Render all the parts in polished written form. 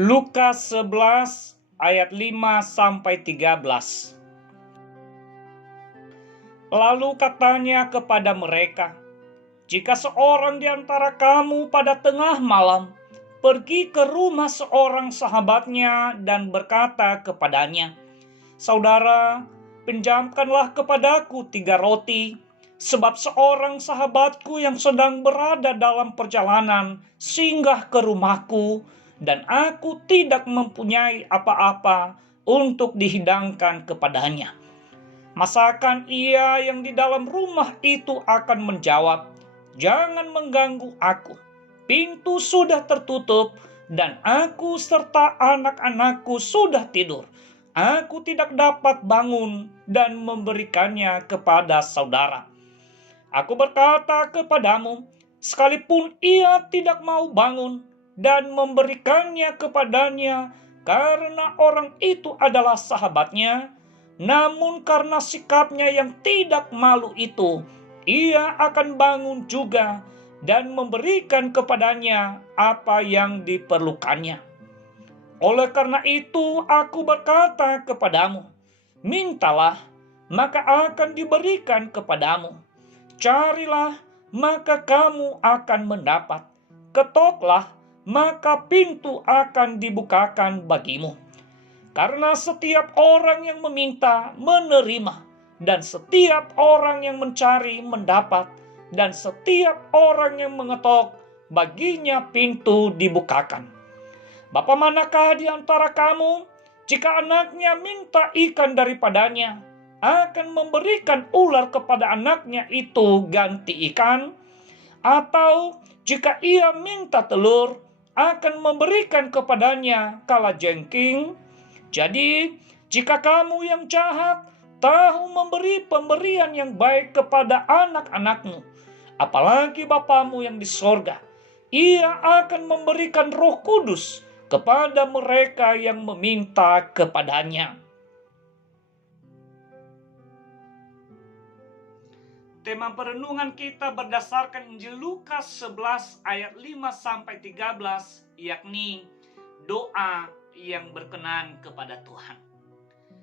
Lukas 11 ayat 5-13. Lalu katanya kepada mereka, "Jika seorang di antara kamu pada tengah malam pergi ke rumah seorang sahabatnya dan berkata kepadanya, 'Saudara, pinjamkanlah kepadaku 3 roti, sebab seorang sahabatku yang sedang berada dalam perjalanan singgah ke rumahku, dan aku tidak mempunyai apa-apa untuk dihidangkan kepadanya.' Masakan ia yang di dalam rumah itu akan menjawab, 'Jangan mengganggu aku. Pintu sudah tertutup dan aku serta anak-anakku sudah tidur. Aku tidak dapat bangun dan memberikannya kepada saudara.' Aku berkata kepadamu, sekalipun ia tidak mau bangun dan memberikannya kepadanya karena orang itu adalah sahabatnya, namun karena sikapnya yang tidak malu itu, ia akan bangun juga dan memberikan kepadanya apa yang diperlukannya. Oleh karena itu aku berkata kepadamu, mintalah, maka akan diberikan kepadamu. Carilah, maka kamu akan mendapat. Ketoklah, maka pintu akan dibukakan bagimu. Karena setiap orang yang meminta menerima, dan setiap orang yang mencari mendapat, dan setiap orang yang mengetok baginya pintu dibukakan. Bapa manakah di antara kamu, jika anaknya minta ikan daripadanya, akan memberikan ular kepada anaknya itu ganti ikan? Atau jika ia minta telur, akan memberikan kepadanya kalajengking? Jadi, jika kamu yang jahat tahu memberi pemberian yang baik kepada anak-anakmu, apalagi Bapamu yang di sorga, ia akan memberikan Roh Kudus kepada mereka yang meminta kepadanya." Tema perenungan kita berdasarkan Injil Lukas 11 ayat 5-13, yakni doa yang berkenan kepada Tuhan.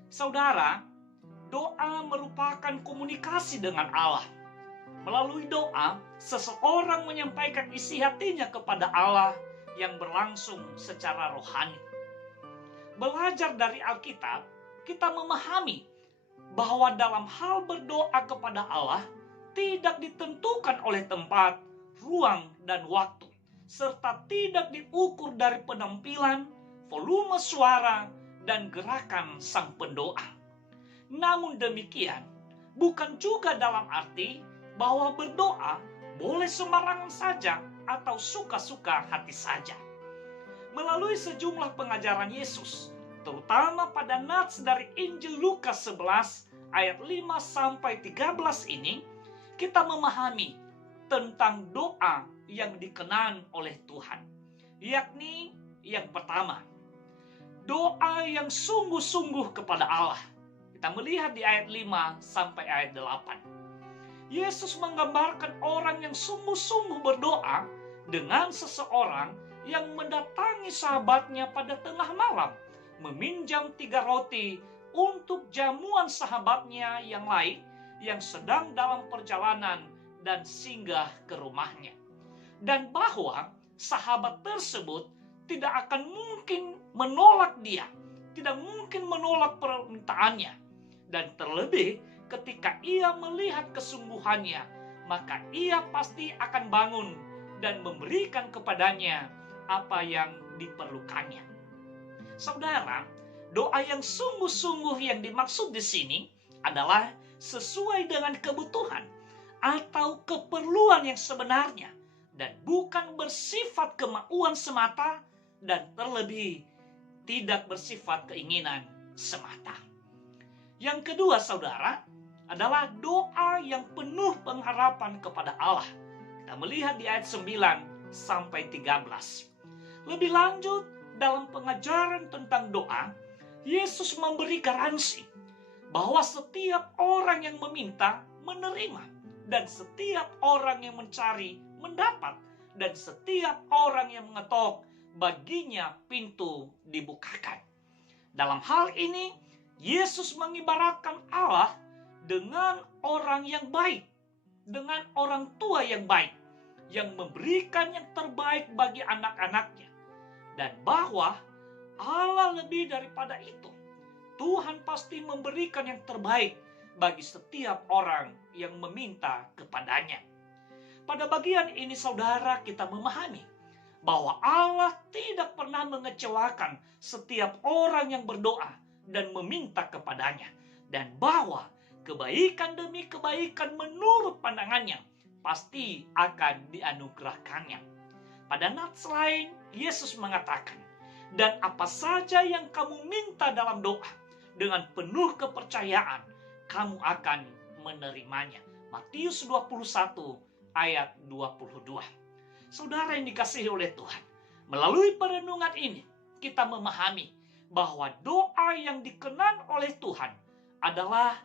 Saudara, doa merupakan komunikasi dengan Allah. Melalui doa, seseorang menyampaikan isi hatinya kepada Allah yang berlangsung secara rohani. Belajar dari Alkitab, kita memahami bahwa dalam hal berdoa kepada Allah tidak ditentukan oleh tempat, ruang, dan waktu, serta tidak diukur dari penampilan, volume suara, dan gerakan sang pendoa. Namun demikian, bukan juga dalam arti bahwa berdoa boleh sembarangan saja atau suka-suka hati saja. Melalui sejumlah pengajaran Yesus, terutama pada nats dari Injil Lukas 11 ayat 5-13 ini, kita memahami tentang doa yang dikenan oleh Tuhan. Yakni yang pertama, doa yang sungguh-sungguh kepada Allah. Kita melihat di ayat 5 sampai ayat 8. Yesus menggambarkan orang yang sungguh-sungguh berdoa dengan seseorang yang mendatangi sahabatnya pada tengah malam, meminjam 3 roti untuk jamuan sahabatnya yang lain yang sedang dalam perjalanan dan singgah ke rumahnya. Dan bahwa sahabat tersebut tidak akan mungkin menolak dia, tidak mungkin menolak permintaannya. Dan terlebih ketika ia melihat kesungguhannya, maka ia pasti akan bangun dan memberikan kepadanya apa yang diperlukannya. Saudara, doa yang sungguh-sungguh yang dimaksud di sini adalah sesuai dengan kebutuhan atau keperluan yang sebenarnya, dan bukan bersifat kemauan semata, dan terlebih tidak bersifat keinginan semata. Yang kedua, saudara, adalah doa yang penuh pengharapan kepada Allah. Kita melihat di ayat 9-13. Lebih lanjut, dalam pengajaran tentang doa, Yesus memberi garansi bahwa setiap orang yang meminta menerima, dan setiap orang yang mencari mendapat, dan setiap orang yang mengetok baginya pintu dibukakan. Dalam hal ini, Yesus mengibaratkan Allah dengan orang yang baik, dengan orang tua yang baik, yang memberikan yang terbaik bagi anak-anaknya. Dan bahwa Allah lebih daripada itu. Tuhan pasti memberikan yang terbaik bagi setiap orang yang meminta kepadanya. Pada bagian ini saudara, kita memahami bahwa Allah tidak pernah mengecewakan setiap orang yang berdoa dan meminta kepadanya. Dan bahwa kebaikan demi kebaikan menurut pandangannya pasti akan dianugerahkannya. Pada nats lain, Yesus mengatakan, dan apa saja yang kamu minta dalam doa, dengan penuh kepercayaan, kamu akan menerimanya. Matius 21 ayat 22. Saudara yang dikasihi oleh Tuhan, melalui perenungan ini, kita memahami bahwa doa yang dikenan oleh Tuhan adalah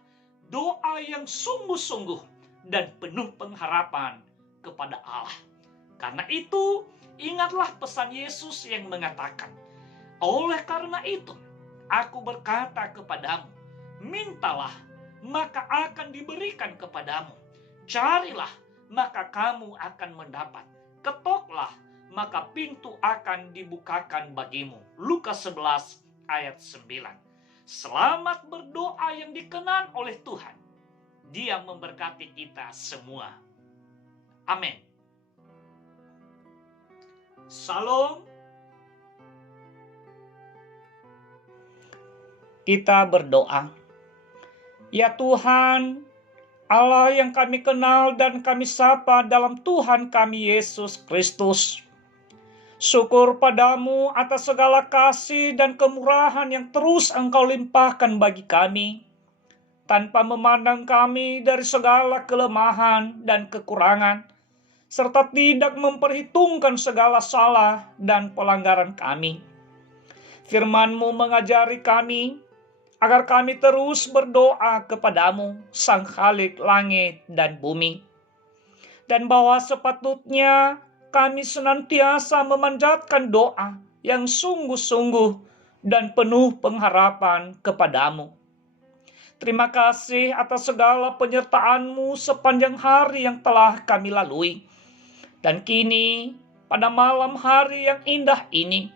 doa yang sungguh-sungguh dan penuh pengharapan kepada Allah. Karena itu, ingatlah pesan Yesus yang mengatakan, oleh karena itu, aku berkata kepadamu, mintalah, maka akan diberikan kepadamu. Carilah, maka kamu akan mendapat. Ketoklah, maka pintu akan dibukakan bagimu. Lukas 11 ayat 9. Selamat berdoa yang dikenan oleh Tuhan. Dia memberkati kita semua. Amin. Salam. Kita berdoa. Ya Tuhan, Allah yang kami kenal dan kami sapa dalam Tuhan kami Yesus Kristus. Syukur padamu atas segala kasih dan kemurahan yang terus Engkau limpahkan bagi kami, tanpa memandang kami dari segala kelemahan dan kekurangan, serta tidak memperhitungkan segala salah dan pelanggaran kami. Firman-Mu mengajari kami agar kami terus berdoa kepadamu, Sang Khalik langit dan bumi. Dan bahwa sepatutnya kami senantiasa memanjatkan doa yang sungguh-sungguh dan penuh pengharapan kepadamu. Terima kasih atas segala penyertaan-Mu sepanjang hari yang telah kami lalui. Dan kini, pada malam hari yang indah ini,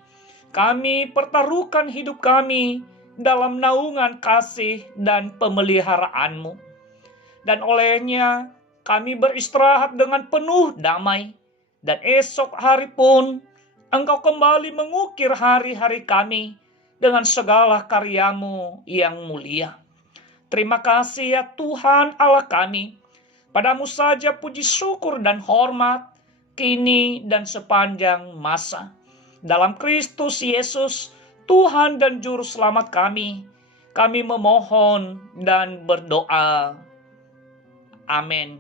kami pertaruhkan hidup kami dalam naungan kasih dan pemeliharaan-Mu. Dan olehnya kami beristirahat dengan penuh damai. Dan esok hari pun Engkau kembali mengukir hari-hari kami dengan segala karya-Mu yang mulia. Terima kasih ya Tuhan Allah kami. Padamu saja puji syukur dan hormat, kini dan sepanjang masa. Dalam Kristus Yesus, Tuhan dan Juru Selamat kami memohon dan berdoa. Amin.